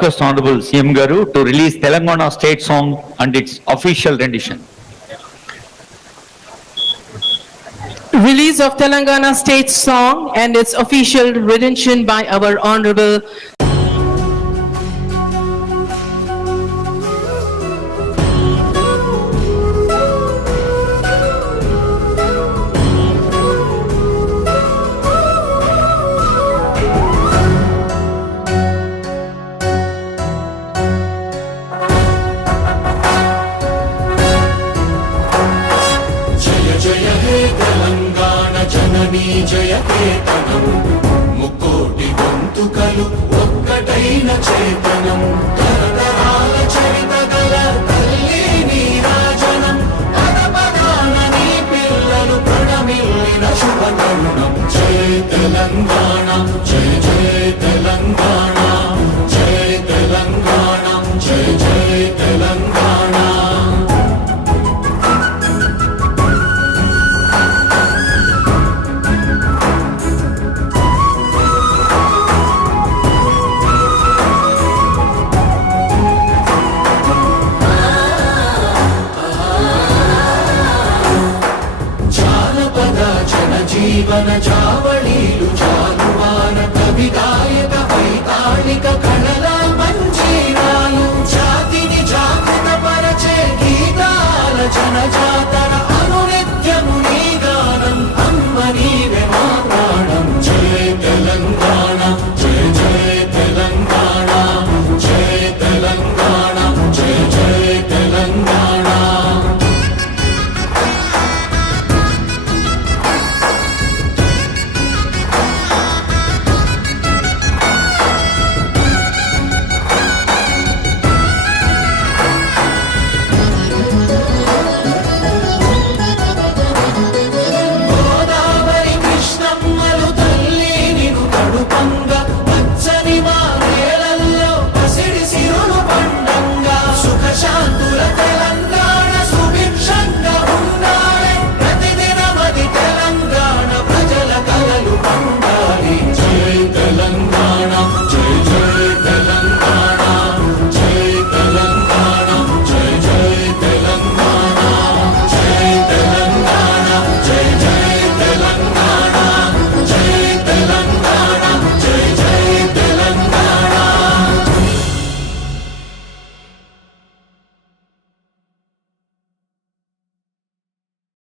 request Honorable CM Garu to release Telangana state song and its official rendition. Release of Telangana state song and its official rendition by our Honorable నీ జయకేతనం. ముక్కోటి గొంతుకలు ఒక్కటైన చేతనం. తరతరాల చరిత గల తల్లి నీరాజనం పద పదాన నీ పిల్లలు ప్రణమిల్లిన శుభ తరుణం. జయ తెలంగాణ జయ జీవన చావళీలు చా